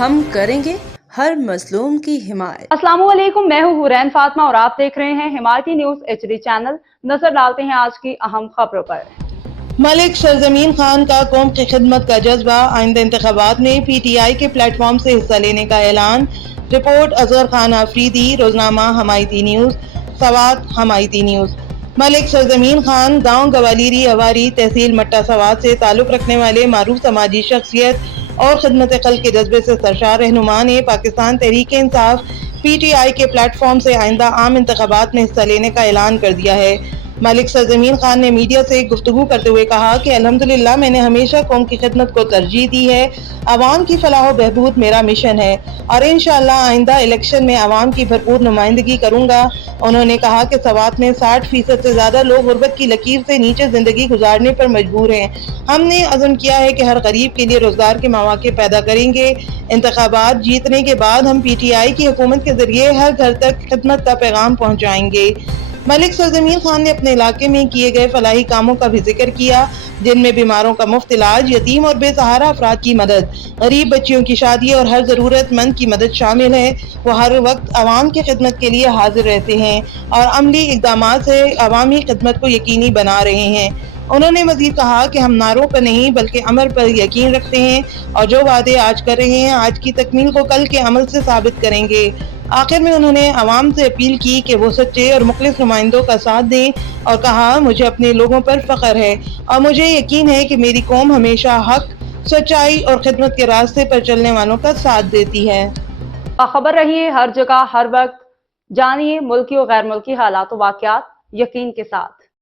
ہم کریں گے ہر مظلوم کی حمایت۔ السلام علیکم، میں ہوں حورین فاطمہ اور آپ دیکھ رہے ہیں حمایتی نیوز HD چینل۔ نظر ڈالتے ہیں آج کی اہم خبروں پر۔ ملک سرزمین خان کا قوم کی خدمت کا جذبہ، آئندہ انتخابات میں PTI کے پلیٹ فارم سے حصہ لینے کا اعلان۔ رپورٹ اصغر خان آفریدی، روزنامہ حمایتی نیوز، سوات حمایتی نیوز۔ ملک سرزمین خان گاؤں گوالیری اواری تحصیل مٹا سوات سے تعلق رکھنے والے معروف سماجی شخصیت اور خدمت خلق کے جذبے سے سرشار رہنما نے پاکستان تحریک انصاف PTI کے پلیٹ فارم سے آئندہ عام انتخابات میں حصہ لینے کا اعلان کر دیا ہے۔ ملک سرزمین خان نے میڈیا سے گفتگو کرتے ہوئے کہا کہ الحمدللہ میں نے ہمیشہ قوم کی خدمت کو ترجیح دی ہے، عوام کی فلاح و بہبود میرا مشن ہے اور انشاءاللہ آئندہ الیکشن میں عوام کی بھرپور نمائندگی کروں گا۔ انہوں نے کہا کہ سوات میں 60% سے زیادہ لوگ غربت کی لکیر سے نیچے زندگی گزارنے پر مجبور ہیں۔ ہم نے عزم کیا ہے کہ ہر غریب کے لیے روزگار کے مواقع پیدا کریں گے۔ انتخابات جیتنے کے بعد ہم PTI کی حکومت کے ذریعے ہر گھر تک خدمت کا پیغام پہنچائیں گے۔ ملک سرزمین خان نے اپنے علاقے میں کیے گئے فلاحی کاموں کا بھی ذکر کیا، جن میں بیماروں کا مفت علاج، یتیم اور بے سہارا افراد کی مدد، غریب بچیوں کی شادی اور ہر ضرورت مند کی مدد شامل ہے۔ وہ ہر وقت عوام کی خدمت کے لیے حاضر رہتے ہیں اور عملی اقدامات سے عوامی خدمت کو یقینی بنا رہے ہیں۔ انہوں نے مزید کہا کہ ہم نعروں پر نہیں بلکہ عمل پر یقین رکھتے ہیں اور جو وعدے آج کر رہے ہیں آج کی تکمیل کو کل کے عمل سے ثابت کریں گے۔ آخر میں انہوں نے عوام سے اپیل کی کہ وہ سچے اور مخلص نمائندوں کا ساتھ دیں اور کہا مجھے اپنے لوگوں پر فخر ہے اور مجھے یقین ہے کہ میری قوم ہمیشہ حق، سچائی اور خدمت کے راستے پر چلنے والوں کا ساتھ دیتی ہے۔ باخبر رہیے ہر جگہ ہر وقت، جانیے ملکی و غیر ملکی حالات و واقعات یقین کے ساتھ۔